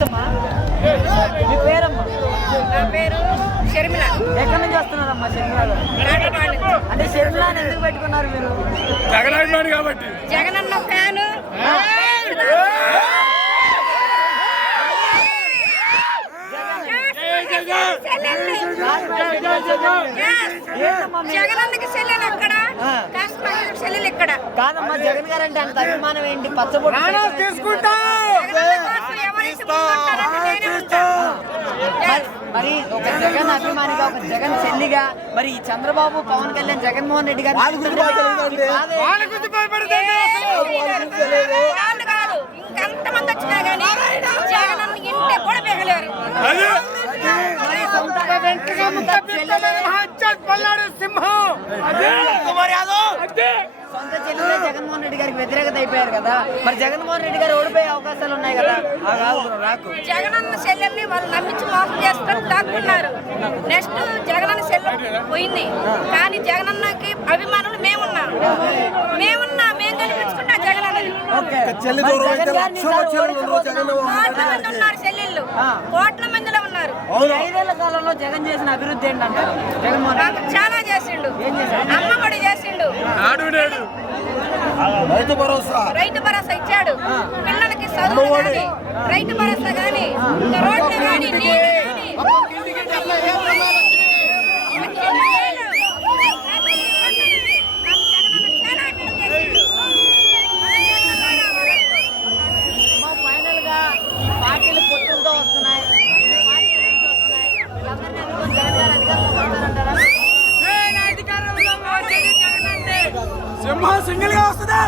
అమ్మా? మీ పేరమ్మా నా పేరు షర్మిల ఎక్కడి నుంచి వస్తున్నారమ్మా షర్మిల అంటే షర్మిల ఎందుకు పెట్టుకున్నారు మీరు జగనాభిమాని కాబట్టి ఫ్యాను జగనన్నకి చెల్లెలు అక్కడ. కాశ్మీర్ చెల్లెలు ఇక్కడ కాదమ్మా జగన్ గారు అంటే అంత అభిమానం ఏంటి పచ్చబొట్టు తీసుకుంటా మరి- ఒక జగన్ అభిమానిగా ఒక జగన్ చెల్లిగా మరి ఈ చంద్రబాబు పవన్ కళ్యాణ్ జగన్మోహన్ రెడ్డి గారు ఇంకెంతమంది వచ్చినా గానీ జగనన్న ఇంటే కూడా పెగలేరు మరి సొంత సొంత చెల్లెలే. సొంత చెల్లెలే జగన్మోహన్ రెడ్డి గారికి వ్యతిరేకత అయిపోయారు కదా. మరి జగన్మోహన్ రెడ్డి గారు ఓడిపోయే అవకాశాలు ఉన్నాయి కదా. ఆ కాదు బ్రో, రాకు. జగనన్న చెల్లెల్ని వాళ్ళు నమ్మించి మోసం చేసుకొని దాక్కున్నారు. నెక్స్ట్ జగనన్న చెల్లె పోయింది. కానీ జగనన్నకి అభిమానులు మేమున్నాం. మేమున్నా మేము కనిపించుకుంటా జగనన్నని. ఓకే. మరి జగన్ గారిని ఈసారి ఓడించబోతున్నాం. కోట్ల మంది ఉన్నారు చెల్లెళ్ళు. ఆ. కోట్ల మందిలో ఉన్నారు. ఈ ఐదేళ్ళ కాలంలో జగన్ చేసిన అభివృద్ధి ఏంటంటారు? జగన్మోహన్ రెడ్డి. నాకు చాలా రైతు భరోసా. రైతు భరోసా ఇచ్చాడు. పిల్లలకి చదువు రైతు భరోసా కానీ రోడ్లు కానీ సింహ సింగిల్గా వస్తుందా